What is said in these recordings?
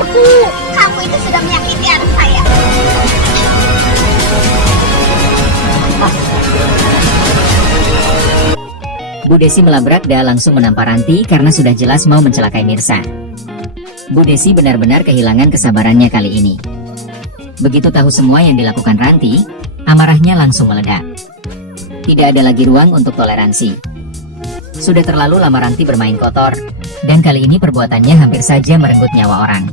membeku. Kamu itu sudah menyakiti anak saya. Bu Desi melabrak dan langsung menampar Ranti karena sudah jelas mau mencelakai Mirsa. Bu Desi benar-benar kehilangan kesabarannya kali ini. Begitu tahu semua yang dilakukan Ranti, amarahnya langsung meledak. Tidak ada lagi ruang untuk toleransi. Sudah terlalu lama Ranti bermain kotor, dan kali ini perbuatannya hampir saja merenggut nyawa orang.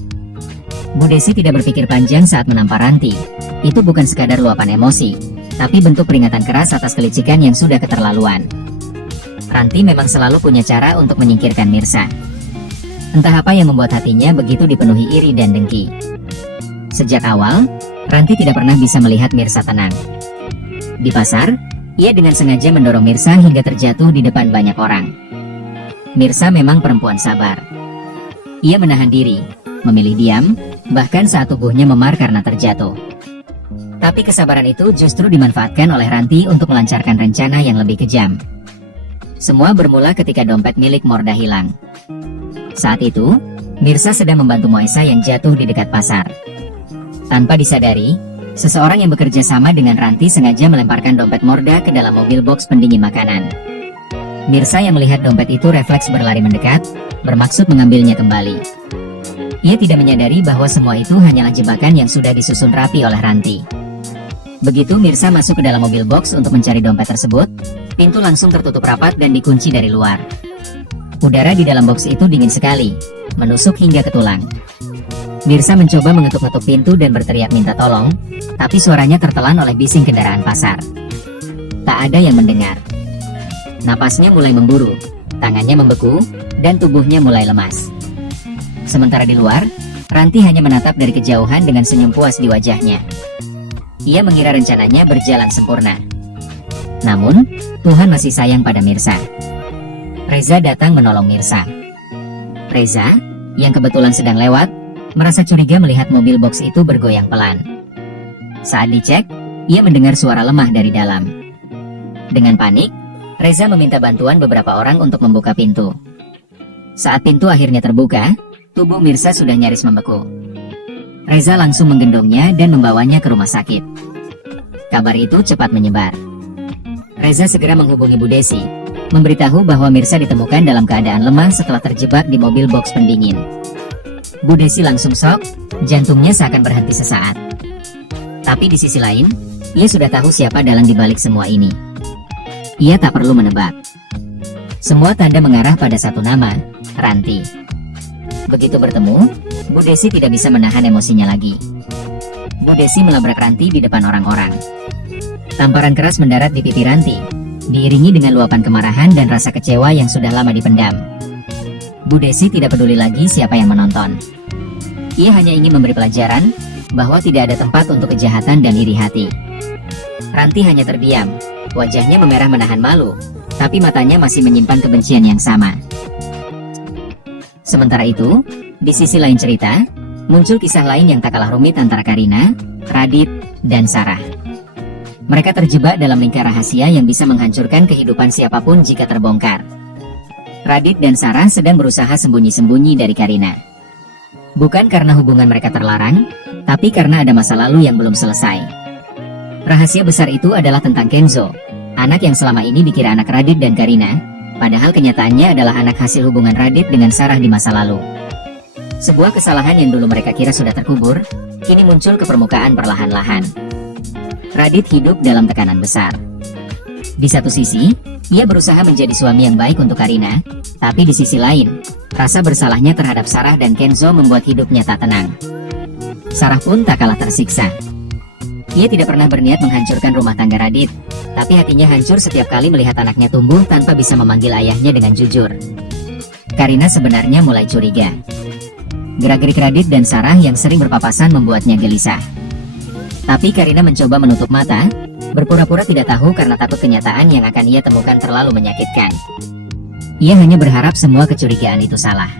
Bu Desi tidak berpikir panjang saat menampar Ranti. Itu bukan sekadar luapan emosi, tapi bentuk peringatan keras atas kelicikan yang sudah keterlaluan. Ranti memang selalu punya cara untuk menyingkirkan Mirsa. Entah apa yang membuat hatinya begitu dipenuhi iri dan dengki. Sejak awal, Ranti tidak pernah bisa melihat Mirsa tenang. Di pasar, ia dengan sengaja mendorong Mirsa hingga terjatuh di depan banyak orang. Mirsa memang perempuan sabar. Ia menahan diri, memilih diam, bahkan saat tubuhnya memar karena terjatuh. Tapi kesabaran itu justru dimanfaatkan oleh Ranti untuk melancarkan rencana yang lebih kejam. Semua bermula ketika dompet milik Morda hilang. Saat itu, Mirsa sedang membantu Moesa yang jatuh di dekat pasar. Tanpa disadari, seseorang yang bekerja sama dengan Ranti sengaja melemparkan dompet Morda ke dalam mobil box pendingin makanan. Mirsa yang melihat dompet itu refleks berlari mendekat, bermaksud mengambilnya kembali. Ia tidak menyadari bahwa semua itu hanyalah jebakan yang sudah disusun rapi oleh Ranti. Begitu Mirsa masuk ke dalam mobil box untuk mencari dompet tersebut, pintu langsung tertutup rapat dan dikunci dari luar. Udara di dalam box itu dingin sekali, menusuk hingga ke tulang. Mirsa mencoba mengetuk-ngetuk pintu dan berteriak minta tolong, tapi suaranya tertelan oleh bising kendaraan pasar. Tak ada yang mendengar. Napasnya mulai memburu, tangannya membeku, dan tubuhnya mulai lemas. Sementara di luar, Ranti hanya menatap dari kejauhan dengan senyum puas di wajahnya. Ia mengira rencananya berjalan sempurna. Namun, Tuhan masih sayang pada Mirsa. Reza datang menolong Mirsa. Reza, yang kebetulan sedang lewat, merasa curiga melihat mobil box itu bergoyang pelan. Saat dicek, ia mendengar suara lemah dari dalam. Dengan panik, Reza meminta bantuan beberapa orang untuk membuka pintu. Saat pintu akhirnya terbuka, tubuh Mirsa sudah nyaris membeku. Reza langsung menggendongnya dan membawanya ke rumah sakit. Kabar itu cepat menyebar. Reza segera menghubungi Bu Desi, memberitahu bahwa Mirsa ditemukan dalam keadaan lemah setelah terjebak di mobil box pendingin. Bu Desi langsung shock, jantungnya seakan berhenti sesaat. Tapi di sisi lain, ia sudah tahu siapa dalang dibalik semua ini. Ia tak perlu menebak. Semua tanda mengarah pada satu nama, Ranti. Begitu bertemu, Bu Desi tidak bisa menahan emosinya lagi. Bu Desi melabrak Ranti di depan orang-orang. Tamparan keras mendarat di pipi Ranti, diiringi dengan luapan kemarahan dan rasa kecewa yang sudah lama dipendam. Bu Desi tidak peduli lagi siapa yang menonton. Ia hanya ingin memberi pelajaran bahwa tidak ada tempat untuk kejahatan dan iri hati. Ranti hanya terdiam, wajahnya memerah menahan malu, tapi matanya masih menyimpan kebencian yang sama. Sementara itu, di sisi lain cerita, muncul kisah lain yang tak kalah rumit antara Karina, Radit, dan Sarah. Mereka terjebak dalam lingkar rahasia yang bisa menghancurkan kehidupan siapapun jika terbongkar. Radit dan Sarah sedang berusaha sembunyi-sembunyi dari Karina. Bukan karena hubungan mereka terlarang, tapi karena ada masa lalu yang belum selesai. Rahasia besar itu adalah tentang Kenzo, anak yang selama ini dikira anak Radit dan Karina, padahal kenyataannya adalah anak hasil hubungan Radit dengan Sarah di masa lalu. Sebuah kesalahan yang dulu mereka kira sudah terkubur, kini muncul ke permukaan perlahan-lahan. Radit hidup dalam tekanan besar. Di satu sisi, ia berusaha menjadi suami yang baik untuk Karina, tapi di sisi lain, rasa bersalahnya terhadap Sarah dan Kenzo membuat hidupnya tak tenang. Sarah pun tak kalah tersiksa. Ia tidak pernah berniat menghancurkan rumah tangga Radit, tapi hatinya hancur setiap kali melihat anaknya tumbuh tanpa bisa memanggil ayahnya dengan jujur. Karina sebenarnya mulai curiga. Gerak-gerik Radit dan Sarah yang sering berpapasan membuatnya gelisah. Tapi Karina mencoba menutup mata, berpura-pura tidak tahu karena takut kenyataan yang akan ia temukan terlalu menyakitkan. Ia hanya berharap semua kecurigaan itu salah.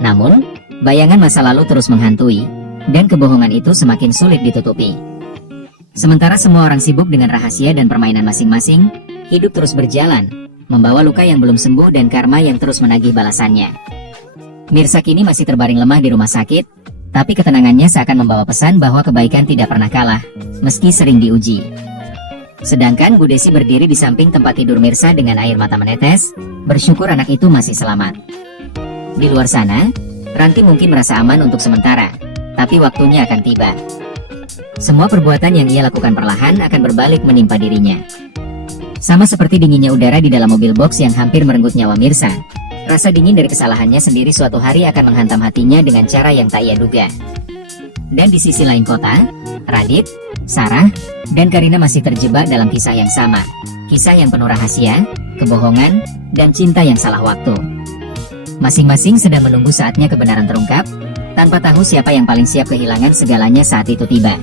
Namun, bayangan masa lalu terus menghantui, dan kebohongan itu semakin sulit ditutupi. Sementara semua orang sibuk dengan rahasia dan permainan masing-masing, hidup terus berjalan, membawa luka yang belum sembuh dan karma yang terus menagih balasannya. Mirsa kini masih terbaring lemah di rumah sakit, Tapi ketenangannya seakan membawa pesan bahwa kebaikan tidak pernah kalah, meski sering diuji. Sedangkan Bu Desi berdiri di samping tempat tidur Mirsa dengan air mata menetes, bersyukur anak itu masih selamat. Di luar sana, Ranti mungkin merasa aman untuk sementara, tapi waktunya akan tiba. Semua perbuatan yang ia lakukan perlahan akan berbalik menimpa dirinya. Sama seperti dinginnya udara di dalam mobil box yang hampir merenggut nyawa Mirsa, rasa dingin dari kesalahannya sendiri suatu hari akan menghantam hatinya dengan cara yang tak ia duga. Dan di sisi lain kota, Radit, Sarah, dan Karina masih terjebak dalam kisah yang sama. Kisah yang penuh rahasia, kebohongan, dan cinta yang salah waktu. Masing-masing sedang menunggu saatnya kebenaran terungkap, tanpa tahu siapa yang paling siap kehilangan segalanya saat itu tiba.